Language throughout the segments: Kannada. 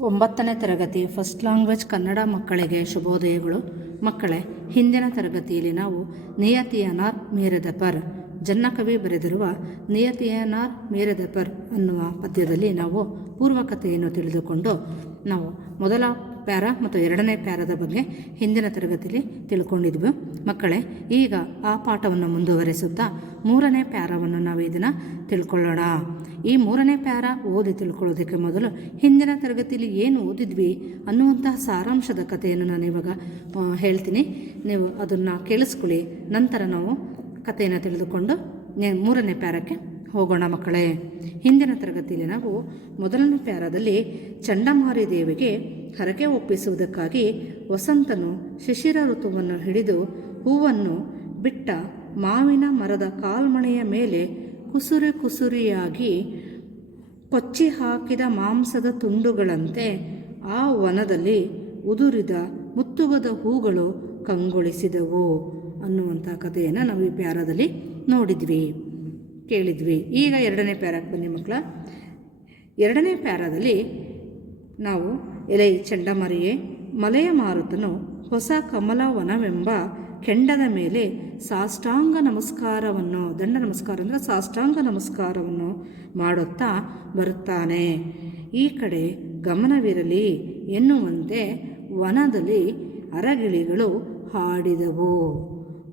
9ನೇ ತರಗತಿ ಫಸ್ಟ್ ಲ್ಯಾಂಗ್ವೇಜ್ ಕನ್ನಡ ಮಕ್ಕಳಿಗೆ ಶುಭೋದಯಗಳು. ಮಕ್ಕಳೇ, ಹಿಂದಿನ ತರಗತಿಯಲ್ಲಿ ನಾವು ನಿಯತಿಯನಾರ್ ಮೇರೆದ ಪರ್, ಜನ್ನಕವಿ ಬರೆದಿರುವ ನಿಯತಿಯನಾರ್ ಮೇರೆದ ಪರ್ ಅನ್ನುವ ಪದ್ಯದಲ್ಲಿ ನಾವು ಪೂರ್ವಕಥೆಯನ್ನು ತಿಳಿದುಕೊಂಡು ನಾವು ಮೊದಲ ಪ್ಯಾರ ಮತ್ತು ಎರಡನೇ ಪ್ಯಾರದ ಬಗ್ಗೆ ಹಿಂದಿನ ತರಗತಿಯಲ್ಲಿ ತಿಳ್ಕೊಂಡಿದ್ವಿ. ಮಕ್ಕಳೇ, ಈಗ ಆ ಪಾಠವನ್ನು ಮುಂದುವರಿಸುತ್ತಾ ಮೂರನೇ ಪ್ಯಾರವನ್ನು ನಾವು ಇದನ್ನು ತಿಳ್ಕೊಳ್ಳೋಣ. ಈ ಮೂರನೇ ಪ್ಯಾರ ಓದಿ ತಿಳ್ಕೊಳ್ಳೋದಕ್ಕೆ ಮೊದಲು ಹಿಂದಿನ ತರಗತಿಯಲ್ಲಿ ಏನು ಓದಿದ್ವಿ ಅನ್ನುವಂತಹ ಸಾರಾಂಶದ ಕಥೆಯನ್ನು ನಾನು ಇವಾಗ ಹೇಳ್ತೀನಿ. ನೀವು ಅದನ್ನು ಕೇಳಿಸ್ಕೊಳ್ಳಿ. ನಂತರ ನಾವು ಕಥೆಯನ್ನು ತಿಳಿದುಕೊಂಡು ಮೂರನೇ ಪ್ಯಾರಕ್ಕೆ ಹೋಗೋಣ. ಮಕ್ಕಳೇ, ಹಿಂದಿನ ತರಗತಿಯಲ್ಲಿ ನಾವು ಮೊದಲನೇ ಪ್ಯಾರದಲ್ಲಿ ಚಂಡಮಾರಿ ದೇವಿಗೆ ಹರಕೆ ಒಪ್ಪಿಸುವುದಕ್ಕಾಗಿ ವಸಂತನು ಶಿಶಿರ ಋತುವನ್ನು ಹಿಡಿದು ಹೂವನ್ನು ಬಿಟ್ಟ ಮಾವಿನ ಮರದ ಕಾಲ್ಮಣೆಯ ಮೇಲೆ ಕುಸುರಿ ಕುಸುರಿಯಾಗಿ ಕೊಚ್ಚಿ ಹಾಕಿದ ಮಾಂಸದ ತುಂಡುಗಳಂತೆ ಆ ವನದಲ್ಲಿ ಉದುರಿದ ಮುತ್ತುಗದ ಹೂಗಳು ಕಂಗೊಳಿಸಿದವು ಅನ್ನುವಂಥ ಕಥೆಯನ್ನು ನಾವು ಈ ಪ್ಯಾರದಲ್ಲಿ ನೋಡಿದ್ವಿ, ಕೇಳಿದ್ವಿ. ಈಗ ಎರಡನೇ ಪ್ಯಾರಕ್ಕೆ ಬನ್ನಿ ಮಕ್ಕಳ. ಎರಡನೇ ಪ್ಯಾರದಲ್ಲಿ ನಾವು ಎಲೆ ಚಂಡಮಾರಿಯೇ, ಮಲೆಯ ಮಾರುತನು ಹೊಸ ಕಮಲವನವೆಂಬ ಕೆಂಡದ ಮೇಲೆ ಸಾಷ್ಟಾಂಗ ನಮಸ್ಕಾರವನ್ನು, ದಂಡ ನಮಸ್ಕಾರ ಅಂದರೆ ಸಾಷ್ಟಾಂಗ ನಮಸ್ಕಾರವನ್ನು ಮಾಡುತ್ತಾ ಬರುತ್ತಾನೆ. ಈ ಕಡೆ ಗಮನವಿರಲಿ ಎನ್ನುವಂತೆ ವನದಲ್ಲಿ ಅರಗಿಳಿಗಳು ಹಾಡಿದವು.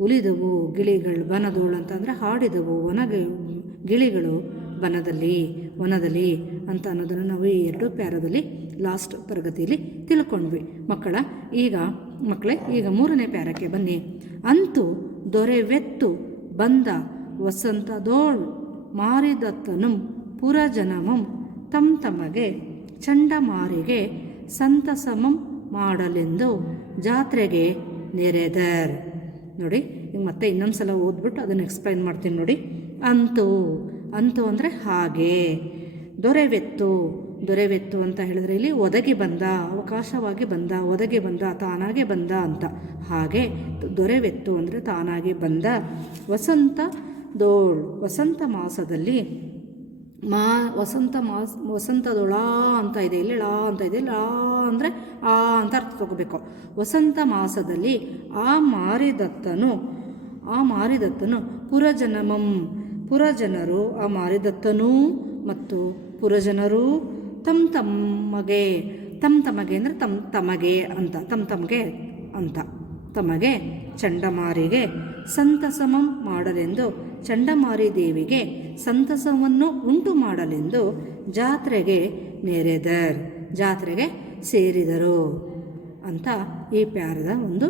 ಉಲಿದವು ಗಿಳಿಗಳು ಬನದೋಳು ಅಂತಂದರೆ ಹಾಡಿದವು ಗಿಳಿಗಳು ವನದಲ್ಲಿ ಅಂತ ಅನ್ನೋದನ್ನು ನಾವು ಈ ಎರಡು ಪ್ಯಾರದಲ್ಲಿ ಲಾಸ್ಟ್ ತರಗತಿಯಲ್ಲಿ ತಿಳ್ಕೊಂಡ್ವಿ. ಮಕ್ಕಳೇ, ಈಗ ಮೂರನೇ ಪ್ಯಾರಕ್ಕೆ ಬನ್ನಿ. ಅಂತೂ ದೊರೆವೆತ್ತು ಬಂದ ವಸಂತದೋಳ್ ಮಾರಿದತ್ತನುಂ ಪುರಜನಮಂ ತಮಗೆ ಚಂಡಮಾರಿಗೆ ಸಂತಸಮಂ ಮಾಡಲೆಂದು ಜಾತ್ರೆಗೆ ನೆರೆದರ್. ನೋಡಿ, ಈಗ ಮತ್ತೆ ಇನ್ನೊಂದು ಸಲ ಓದ್ಬಿಟ್ಟು ಅದನ್ನು ಎಕ್ಸ್ಪ್ಲೈನ್ ಮಾಡ್ತೀನಿ ನೋಡಿ. ಅಂತೂ ಅಂದರೆ ಹಾಗೆ. ದೊರೆವೆತ್ತು ಅಂತ ಹೇಳಿದ್ರೆ ಇಲ್ಲಿ ಒದಗಿ ಬಂದ, ಅವಕಾಶವಾಗಿ ಬಂದ, ಒದಗಿ ಬಂದ, ತಾನಾಗೆ ಬಂದ ಅಂತ. ಹಾಗೆ ದೊರೆವೆತ್ತು ಅಂದರೆ ತಾನಾಗಿ ಬಂದ. ವಸಂತ ಮಾಸದಲ್ಲಿ ವಸಂತದೊಳ ಅಂತ ಇದೆ, ಇಲ್ಲಿ ಳಾ ಅಂತ ಇದೆ. ಲಾ ಅಂದರೆ ಆ ಅಂತ ಅರ್ಥ ತಗೋಬೇಕು. ವಸಂತ ಮಾಸದಲ್ಲಿ ಆ ಮಾರಿದತ್ತನು ಪುರಜನರು, ಆ ಮಾರಿದತ್ತನೂ ಮತ್ತು ಪುರಜನರು ತಮಗೆ ಅಂದರೆ ತಮಗೆ ಚಂಡಮಾರಿಗೆ ಸಂತಸಮಂ ಮಾಡಲೆಂದು, ಚಂಡಮಾರಿ ದೇವಿಗೆ ಸಂತಸವನ್ನು ಉಂಟು ಮಾಡಲೆಂದು ಜಾತ್ರೆಗೆ ಜಾತ್ರೆಗೆ ಸೇರಿದರು ಅಂತ ಈ ಪ್ಯಾರದ ಒಂದು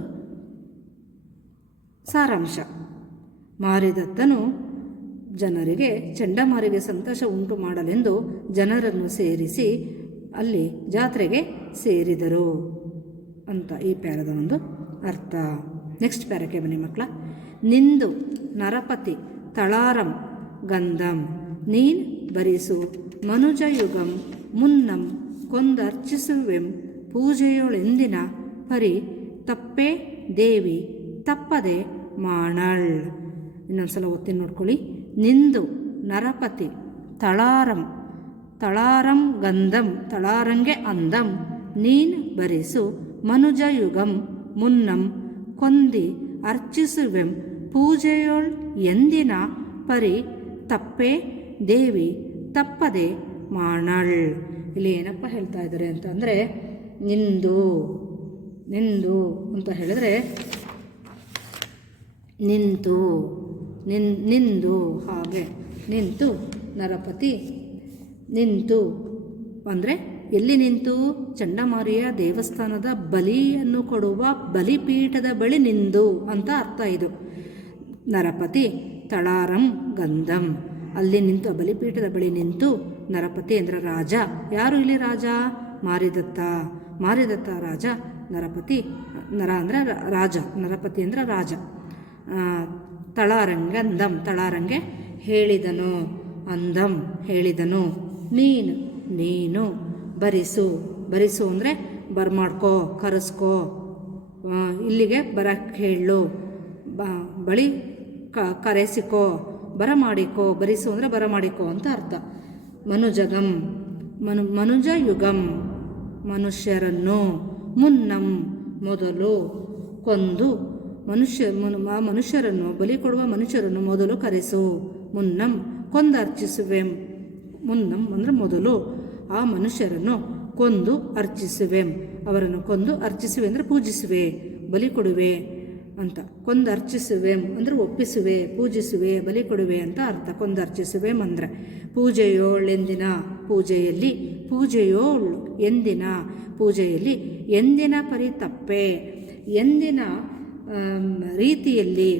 ಸಾರಾಂಶ. ಮಾರಿದತ್ತನು ಜನರಿಗೆ ಚಂಡಮಾರಿಗೆ ಸಂತೋಷ ಉಂಟು ಮಾಡಲೆಂದು ಜನರನ್ನು ಸೇರಿಸಿ ಅಲ್ಲಿ ಜಾತ್ರೆಗೆ ಸೇರಿದರು ಅಂತ ಈ ಪ್ಯಾರದ ಒಂದು ಅರ್ಥ. ನೆಕ್ಸ್ಟ್ ಪ್ಯಾರಕ್ಕೆ ಬನ್ನಿ ಮಕ್ಕಳ. ನಿಂದು ನರಪತಿ ತಳಾರಂ ಗಂಧಂ ನೀನ್ ಬರಿಸು ಮನುಜಯುಗಂ ಮುನ್ನಂ ಕೊಂದರ್ಚಿಸುವೆಂ ಪೂಜೆಯೊಳೆಂದಿನ ಪರಿ ತಪ್ಪೆ ದೇವಿ ತಪ್ಪದೆ ಮಾಡಳ್. ಇನ್ನೊಂದ್ಸಲ ಒತ್ತಿ ನೋಡ್ಕೊಳ್ಳಿ. ನಿಂದು ನರಪತಿ ತಳಾರಂ ಗಂಧಂ ತಳಾರಂಗೆ ಅಂದಂ ನೀನ್ ಬರಿಸು ಮನುಜಯುಗಂ ಮುನ್ನಂ ಕೊಂದಿ ಅರ್ಚಿಸುವೆಂ ಪೂಜೆಯೊಳ್ ಎಂದಿನ ಪರಿ ತಪ್ಪೆ ದೇವಿ ತಪ್ಪದೆ ಮಾಡಳ್. ಇಲ್ಲಿ ಏನಪ್ಪ ಹೇಳ್ತಾ ಇದ್ದಾರೆ ಅಂತಂದರೆ, ನಿಂದು ಅಂತ ಹೇಳಿದ್ರೆ ನಿಂದು ಹಾಗೆ ನಿಂತು, ನರಪತಿ ನಿಂತು ಅಂದರೆ ಎಲ್ಲಿ ನಿಂತು? ಚಂಡಮಾರಿಯ ದೇವಸ್ಥಾನದ ಬಲಿಯನ್ನು ಕೊಡುವ ಬಲಿಪೀಠದ ಬಳಿ ನಿಂದು ಅಂತ ಅರ್ಥ ಇದು. ನರಪತಿ ತಳಾರಂ ಗಂಧಂ, ಅಲ್ಲಿ ನಿಂತು ಬಲಿಪೀಠದ ಬಳಿ ನಿಂತು. ನರಪತಿ ಅಂದರೆ ರಾಜ. ಯಾರು ಇಲ್ಲಿ ರಾಜ? ಮಾರಿದತ್ತ ರಾಜ. ನರಪತಿ, ನರ ಅಂದರೆ ರಾಜ, ನರಪತಿ ಅಂದರೆ ರಾಜ. ತಳಾರಂಗಂದಂ ತಳಾರಂಗೆ ಹೇಳಿದನು, ಅಂದಂ ಹೇಳಿದನು. ನೀನು ಬರಿಸು ಅಂದರೆ ಬರ್ಮಾಡ್ಕೋ, ಕರೆಸ್ಕೋ, ಇಲ್ಲಿಗೆ ಬರಕ್ಕೆ ಹೇಳು, ಬಳಿ ಕರೆಸಿಕೋ, ಬರಮಾಡಿಕೋ. ಬರಿಸು ಅಂದರೆ ಬರಮಾಡಿಕೋ ಅಂತ ಅರ್ಥ. ಮನುಜ ಯುಗಂ ಮನುಷ್ಯರನ್ನು, ಮುನ್ನಂ ಮೊದಲು, ಕೊಂದು ಮನುಷ್ಯರನ್ನು ಬಲಿ ಕೊಡುವ ಮನುಷ್ಯರನ್ನು ಮೊದಲು ಕರೆಸು. ಮುನ್ನಂ ಕೊಂದು ಅರ್ಚಿಸುವೆಂ. ಮುನ್ನಂ ಅಂದರೆ ಮೊದಲು ಆ ಮನುಷ್ಯರನ್ನು ಕೊಂದು ಅರ್ಚಿಸುವೆಂ. ಅವರನ್ನು ಕೊಂದು ಅರ್ಚಿಸುವೆ ಅಂದರೆ ಪೂಜಿಸುವೆ, ಬಲಿ ಕೊಡುವೆ ಅಂತ. ಕೊಂದು ಅರ್ಚಿಸುವೆಂ ಅಂದರೆ ಒಪ್ಪಿಸುವೆ, ಪೂಜಿಸುವೆ, ಬಲಿ ಕೊಡುವೆ ಅಂತ ಅರ್ಥ. ಕೊಂದು ಅರ್ಚಿಸುವೆಂ ಅಂದರೆ ಪೂಜೆಯೋಳೆಂದಿನ ಪೂಜೆಯಲ್ಲಿ, ಪೂಜೆಯೋಳು ಎಂದಿನ ಪೂಜೆಯಲ್ಲಿ, ಎಂದಿನ ಪರಿತಪ್ಪೆ ಎಂದಿನ ರೀತಿಯಲ್ಲಿ,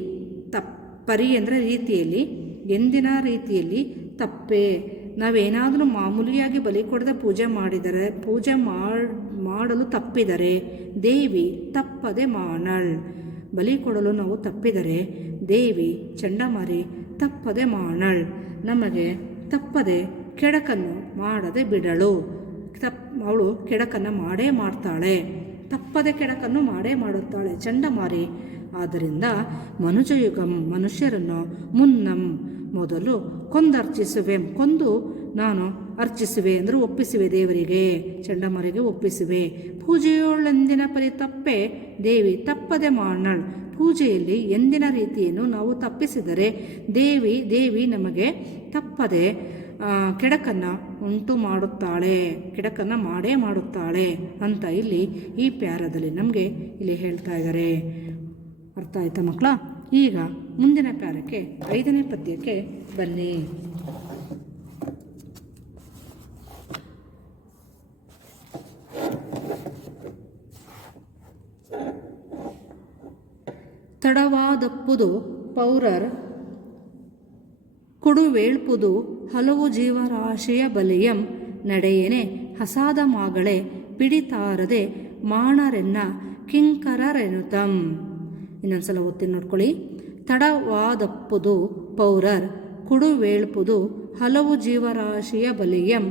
ಪರಿ ಅಂದರೆ ರೀತಿಯಲ್ಲಿ, ಎಂದಿನ ರೀತಿಯಲ್ಲಿ ತಪ್ಪೆ. ನಾವೇನಾದರೂ ಮಾಮೂಲಿಯಾಗಿ ಬಲಿ ಕೊಡದೆ ಪೂಜೆ ಮಾಡಿದರೆ, ಪೂಜೆ ಮಾಡಲು ತಪ್ಪಿದರೆ ದೇವಿ ತಪ್ಪದೆ ಮಾಡಲ್. ಬಲಿ ಕೊಡಲು ನಾವು ತಪ್ಪಿದರೆ ದೇವಿ ಚಂಡಮಾರಿ ತಪ್ಪದೆ ಮಾಡಲ್. ನಮಗೆ ತಪ್ಪದೆ ಕೆಡಕನ್ನು ಮಾಡದೆ ಬಿಡಳು. ಅವಳು ಕೆಡಕನ್ನು ಮಾಡೇ ಮಾಡ್ತಾಳೆ, ತಪ್ಪದೆ ಕೆಡಕನ್ನು ಮಾಡೇ ಮಾಡುತ್ತಾಳೆ ಚಂಡಮಾರಿ. ಆದ್ದರಿಂದ ಮನುಜಯುಗಂ ಮನುಷ್ಯರನ್ನು, ಮುನ್ನಂ ಮೊದಲು, ಕೊಂದರ್ಚಿಸುವೆಂ ಕೊಂದು ನಾನು ಅರ್ಚಿಸುವೆ ಅಂದರೆ ಒಪ್ಪಿಸುವೆ, ದೇವರಿಗೆ ಚಂಡಮಾರಿಗೆ ಒಪ್ಪಿಸುವೆ. ಪೂಜೆಯೋಳೆಂದಿನ ಪರಿತಪ್ಪೆ ದೇವಿ ತಪ್ಪದೆ ಮಾಡಲ್. ಪೂಜೆಯಲ್ಲಿ ಎಂದಿನ ರೀತಿಯನ್ನು ನಾವು ತಪ್ಪಿಸಿದರೆ ದೇವಿ ನಮಗೆ ತಪ್ಪದೆ ಕೆಡಕನ್ನು ಉಂಟು ಮಾಡುತ್ತಾಳೆ, ಕೆಡಕನ್ನು ಮಾಡೇ ಮಾಡುತ್ತಾಳೆ ಅಂತ ಇಲ್ಲಿ ಈ ಪ್ಯಾರದಲ್ಲಿ ನಮಗೆ ಇಲ್ಲಿ ಹೇಳ್ತಾ ಇದ್ದಾರೆ. ಅರ್ಥ ಆಯ್ತಾ ಮಕ್ಕಳ? ಈಗ ಮುಂದಿನ ಪ್ಯಾರಕ್ಕೆ 5ನೇ ಪದ್ಯಕ್ಕೆ ಬನ್ನಿ. ತಡವಾದಪ್ಪುದು ಪೌರರ್ ಕೊಡುವೇಳ್ಪುದು ಹಲವು ಜೀವರಾಶಿಯ ಬಲಿಯಂ ನಡೆಯನೆ ಹಸಾದ ಮಾಗಳೆ ಪಿಡಿತಾರದೆ ಮಾಣರೆನ್ನ ಕಿಂಕರರೆನುತಂ. ಇನ್ನೊಂದ್ಸಲ ಓದ್ತೀನಿ ನೋಡ್ಕೊಳ್ಳಿ. ತಡವಾದಪ್ಪುದು ಪೌರರ್ ಕುಡುವೇಳ್ಪುದು ಹಲವು ಜೀವರಾಶಿಯ ಬಲಿಯಂ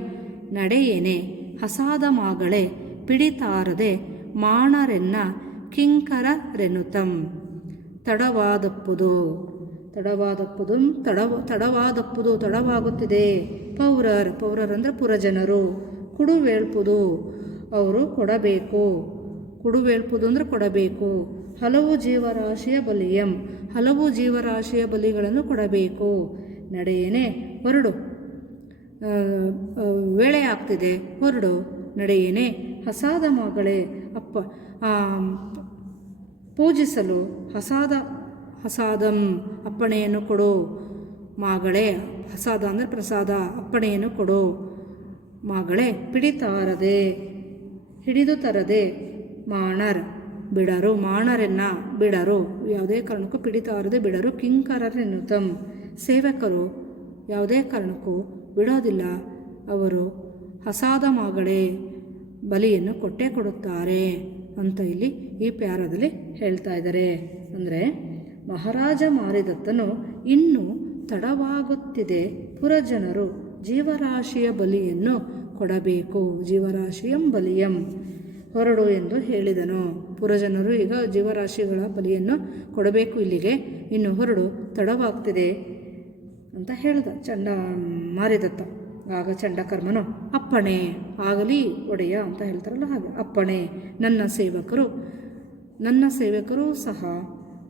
ನಡೆಯನೆ ಹಸಾದ ಮಾಗಳೆ ಪಿಡಿತಾರದೆ ಮಾಣರೆನ್ನ ಕಿಂಕರರೆನುತಂ. ತಡವಾದಪ್ಪುದು ತಡವಾಗುತ್ತಿದೆ. ಪೌರರ್ ಅಂದರೆ ಪುರಜನರು. ಕುಡುವೇಳ್ಪುದು ಅವರು ಕೊಡಬೇಕು. ಕುಡುವೇಳ್ಪುದು ಅಂದರೆ ಕೊಡಬೇಕು. ಹಲವು ಜೀವರಾಶಿಯ ಬಲಿಯಂ ಹಲವು ಜೀವರಾಶಿಯ ಬಲಿಗಳನ್ನು ಕೊಡಬೇಕು. ನಡೆಯೇನೆ ಹೊರಡು, ವೇಳೆ ಆಗ್ತಿದೆ, ಹೊರಡು. ನಡೆಯೇನೆ ಹಸಾದ ಮಗಳೇ ಪೂಜಿಸಲು ಹಸಾದಂ ಅಪ್ಪಣೆಯನ್ನು ಕೊಡು. ಮಾಗಳೇ ಹಸಾದ ಅಂದರೆ ಪ್ರಸಾದ, ಅಪ್ಪಣೆಯನ್ನು ಕೊಡು. ಮಾಗಳೇ ಪಿಡಿತಾರದೆ ಹಿಡಿದು ತರದೆ ಮಾಣರ್ ಬಿಡರು. ಮಾಣರೆನ್ನ ಬಿಡರು, ಯಾವುದೇ ಕಾರಣಕ್ಕೂ ಪಿಡಿತಾರದೆ ಬಿಡರು. ಕಿಂಕರರೆನ್ನುತಂ ಸೇವಕರು ಯಾವುದೇ ಕಾರಣಕ್ಕೂ ಬಿಡೋದಿಲ್ಲ. ಅವರು ಹಸಾದ ಮಾಗಳೇ ಬಲಿಯನ್ನು ಕೊಟ್ಟೇ ಕೊಡುತ್ತಾರೆ ಅಂತ ಇಲ್ಲಿ ಈ ಪ್ಯಾರದಲ್ಲಿ ಹೇಳ್ತಾ ಇದ್ದಾರೆ. ಅಂದರೆ ಮಹಾರಾಜ ಮಾರಿದತ್ತನು ಇನ್ನೂ ತಡವಾಗುತ್ತಿದೆ, ಪುರಜನರು ಜೀವರಾಶಿಯ ಬಲಿಯನ್ನು ಕೊಡಬೇಕು. ಜೀವರಾಶಿಯಂ ಬಲಿಯಂ ಹೊರಡು ಎಂದು ಹೇಳಿದನು. ಪುರಜನರು ಈಗ ಜೀವರಾಶಿಗಳ ಬಲಿಯನ್ನು ಕೊಡಬೇಕು, ಇಲ್ಲಿಗೆ ಇನ್ನು ಹೊರಡು, ತಡವಾಗ್ತಿದೆ ಅಂತ ಹೇಳಿದ ಮಾರಿದತ್ತ. ಆಗ ಚಂಡಕರ್ಮನು ಅಪ್ಪಣೆ ಆಗಲಿ ಒಡೆಯ ಅಂತ ಹೇಳ್ತಾರಲ್ಲ ಹಾಗೆ, ಅಪ್ಪಣೆ. ನನ್ನ ಸೇವಕರು ಸಹ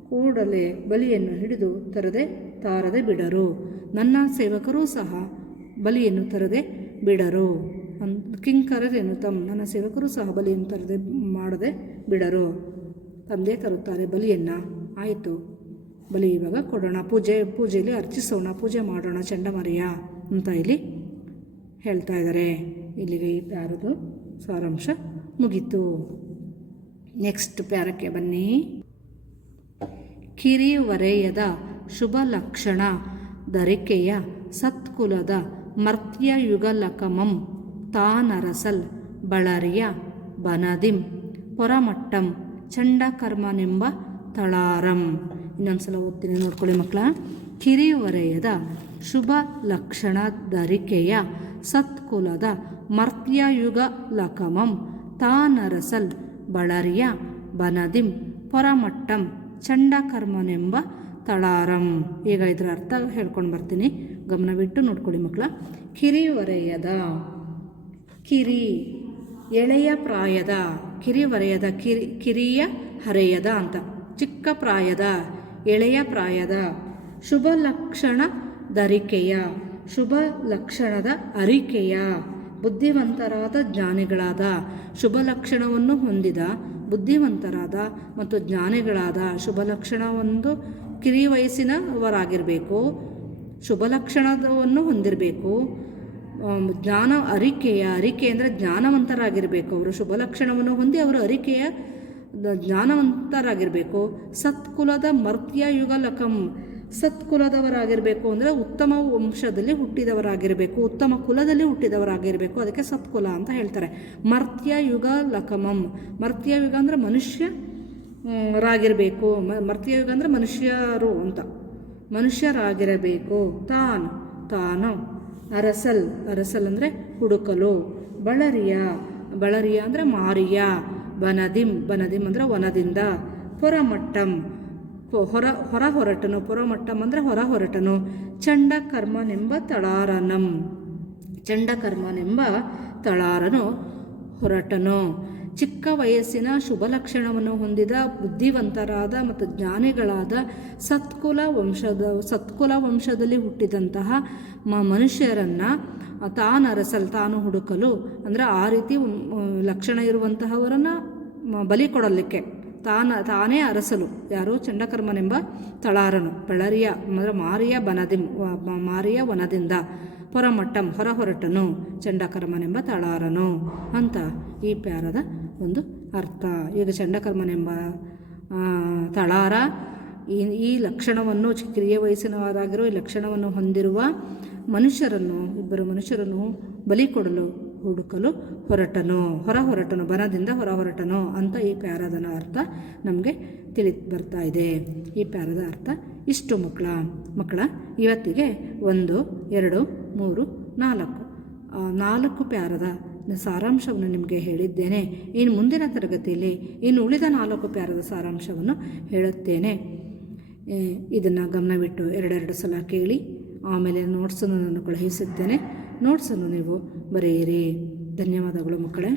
ಕೂಡಲೇ ಬಲಿಯನ್ನು ಹಿಡಿದು ತಾರದೆ ಬಿಡರು. ನನ್ನ ಸೇವಕರೂ ಸಹ ಬಲಿಯನ್ನು ತರದೆ ಬಿಡರು. ಕಿಂಕರರೇನು ನನ್ನ ಸೇವಕರು ಸಹ ಬಲಿಯನ್ನು ತರದೆ ಮಾಡದೆ ಬಿಡರು. ತಂದೆ ತರುತ್ತಾರೆ ಬಲಿಯನ್ನು. ಆಯಿತು, ಬಲಿ ಇವಾಗ ಕೊಡೋಣ, ಪೂಜೆಯಲ್ಲಿ ಅರ್ಚಿಸೋಣ, ಪೂಜೆ ಮಾಡೋಣ ಚಂಡಮಾರಿಯ ಅಂತ ಇಲ್ಲಿ ಹೇಳ್ತಾ ಇದ್ದಾರೆ. ಇಲ್ಲಿಗೆ ಈ ಪ್ಯಾರದು ಸಾರಾಂಶ ಮುಗೀತು. ನೆಕ್ಸ್ಟ್ ಪ್ಯಾರಕ್ಕೆ ಬನ್ನಿ. ಕಿರಿವರೆಯದ ಶುಭ ಲಕ್ಷಣ ಧರಿಕೆಯ ಸತ್ಕುಲದ ಮರ್ತ್ಯಯುಗಲಕಮಂ ತಾನರಸಲ್ ಬಳರಿಯ ಬನದಿಂ ಪೊರಮಟ್ಟಂ ಚಂಡಕರ್ಮನೆಂಬ ತಳಾರಂ. ಇನ್ನೊಂದ್ಸಲ ಓದ್ತೀನಿ ನೋಡ್ಕೊಳ್ಳಿ ಮಕ್ಕಳ. ಕಿರಿವರೆಯದ ಶುಭ ಲಕ್ಷಣ ಧರಿಕೆಯ ಸತ್ಕುಲದ ಮರ್ತ್ಯಯುಗಲಕಮಂ ತಾನರಸಲ್ ಬಳರಿಯ ಬನದಿಂ ಪೊರಮಟ್ಟಂ ಚಂಡಕರ್ಮನೆಂಬ ತಳಾರಂ. ಈಗ ಇದರ ಅರ್ಥ ಹೇಳ್ಕೊಂಡು ಬರ್ತೀನಿ, ಗಮನವಿಟ್ಟು ನೋಡ್ಕೊಳ್ಳಿ ಮಕ್ಕಳ. ಕಿರಿವರೆಯದ, ಕಿರಿ ಎಳೆಯ ಪ್ರಾಯದ, ಕಿರಿವರೆಯದ, ಕಿರಿಯ ಹರೆಯದ ಅಂತ, ಚಿಕ್ಕ ಪ್ರಾಯದ, ಎಳೆಯ ಪ್ರಾಯದ, ಶುಭ ಲಕ್ಷಣದರಿಕೆಯ, ಶುಭ ಲಕ್ಷಣದ ಅರಿಕೆಯ, ಬುದ್ಧಿವಂತರಾದ ಜ್ಞಾನಿಗಳಾದ, ಶುಭ ಲಕ್ಷಣವನ್ನು ಹೊಂದಿದ ಬುದ್ಧಿವಂತರಾದ ಮತ್ತು ಜ್ಞಾನಿಗಳಾದ. ಶುಭ ಲಕ್ಷಣ ಒಂದು ಕಿರಿ ವಯಸ್ಸಿನವರಾಗಿರಬೇಕು, ಶುಭ ಲಕ್ಷಣವನ್ನು ಹೊಂದಿರಬೇಕು. ಜ್ಞಾನ ಅರಿಕೆ ಅಂದರೆ ಜ್ಞಾನವಂತರಾಗಿರಬೇಕು. ಅವರು ಶುಭ ಲಕ್ಷಣವನ್ನು ಹೊಂದಿ ಅವರು ಅರಿಕೆಯ ಜ್ಞಾನವಂತರಾಗಿರಬೇಕು. ಸತ್ಕುಲದ ಮರ್ತ್ಯ ಯುಗಲಕಂ, ಸತ್ಕುಲದವರಾಗಿರಬೇಕು ಅಂದರೆ ಉತ್ತಮ ವಂಶದಲ್ಲಿ ಹುಟ್ಟಿದವರಾಗಿರಬೇಕು, ಉತ್ತಮ ಕುಲದಲ್ಲಿ ಹುಟ್ಟಿದವರಾಗಿರಬೇಕು. ಅದಕ್ಕೆ ಸತ್ಕುಲ ಅಂತ ಹೇಳ್ತಾರೆ. ಮರ್ತ್ಯ ಯುಗ ಲಕಮಂ, ಮರ್ತ್ಯ ಯುಗ ಅಂದರೆ ಮನುಷ್ಯರಾಗಿರಬೇಕು. ಮರ್ತ್ಯ ಯುಗ ಅಂದರೆ ಮನುಷ್ಯರು ಅಂತ, ಮನುಷ್ಯರಾಗಿರಬೇಕು. ತಾನು ಅರಸಲ್ ಅಂದರೆ ಹುಡುಕಲು. ಬಳರಿಯ ಅಂದರೆ ಮಾರಿಯ. ಬನದಿಂ ಅಂದರೆ ವನದಿಂದ. ಪೊರಮಟ್ಟಂ ಹೊರ ಹೊರಟನು, ಪುರಮಟ್ಟಂ ಅಂದರೆ ಹೊರ ಹೊರಟನು. ಚಂಡಕರ್ಮನೆಂಬ ತಳಾರನಂ, ಚಂಡಕರ್ಮನೆಂಬ ತಳಾರನು ಹೊರಟನು. ಚಿಕ್ಕ ವಯಸ್ಸಿನ ಶುಭ ಲಕ್ಷಣವನ್ನು ಹೊಂದಿದ ಬುದ್ಧಿವಂತರಾದ ಮತ್ತು ಜ್ಞಾನಿಗಳಾದ ಸತ್ಕುಲ ವಂಶದಲ್ಲಿ ಹುಟ್ಟಿದಂತಹ ಮನುಷ್ಯರನ್ನು ತಾನು ಹುಡುಕಲು ಅಂದರೆ ಆ ರೀತಿ ಲಕ್ಷಣ ಇರುವಂತಹವರನ್ನು ಬಲಿ ಕೊಡಲಿಕ್ಕೆ ತಾನೇ ಅರಸಲು. ಯಾರು? ಚಂಡಕರ್ಮನೆಂಬ ತಳಾರನು. ಬೆಳರಿಯ ಅಂದರೆ ಮಾರಿಯ ವನದಿಂದ. ಪೊರಮಟ್ಟಂ ಹೊರ ಹೊರಟನು, ಚಂಡಕರ್ಮನೆಂಬ ತಳಾರನು ಅಂತ ಈ ಪ್ಯಾರದ ಒಂದು ಅರ್ಥ. ಈಗ ಚಂಡಕರ್ಮನೆಂಬ ತಳಾರ ಈ ಲಕ್ಷಣವನ್ನು, ಕಿರಿಯ ವಯಸ್ಸಿನವರಾಗಿರೋ ಈ ಲಕ್ಷಣವನ್ನು ಹೊಂದಿರುವ ಇಬ್ಬರು ಮನುಷ್ಯರನ್ನು ಬಲಿ ಕೊಡಲು ಹುಡುಕಲು ಹೊರ ಹೊರಟನು, ಬನದಿಂದ ಹೊರ ಹೊರಟನು ಅಂತ ಈ ಪ್ಯಾರದನ ಅರ್ಥ ನಮಗೆ ಬರ್ತಾ ಇದೆ. ಈ ಪ್ಯಾರದ ಅರ್ಥ ಇಷ್ಟು ಮಕ್ಕಳ ಇವತ್ತಿಗೆ 1, 2, 3, 4 ಪ್ಯಾರದ ಸಾರಾಂಶವನ್ನು ನಿಮಗೆ ಹೇಳಿದ್ದೇನೆ. ಇನ್ನು ಮುಂದಿನ ತರಗತಿಯಲ್ಲಿ ಇನ್ನು ಉಳಿದ 4 ಪ್ಯಾರದ ಸಾರಾಂಶವನ್ನು ಹೇಳುತ್ತೇನೆ. ಇದನ್ನು ಗಮನವಿಟ್ಟು 2 ಸಲ ಕೇಳಿ. ಆಮೇಲೆ ನೋಟ್ಸನ್ನು ನಾನು ಕಳುಹಿಸುತ್ತೇನೆ. ನೋಟ್ಸನ್ನು ನೀವು ಬರೆಯಿರಿ. ಧನ್ಯವಾದಗಳು ಮಕ್ಕಳೇ.